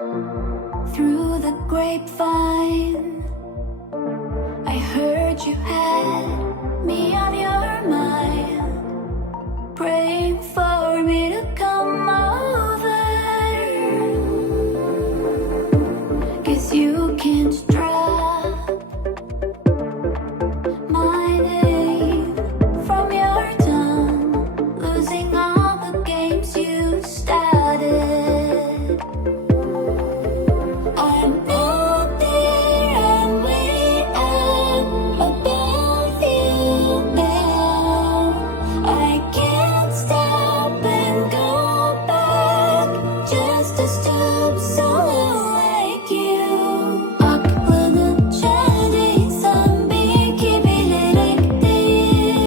Through the grapevine, I heard you had me on your mind, praying for me to come over. 'Cause you can't drop my name from your tongue, losing all the games you started. I'm out there and way up above you now. I can't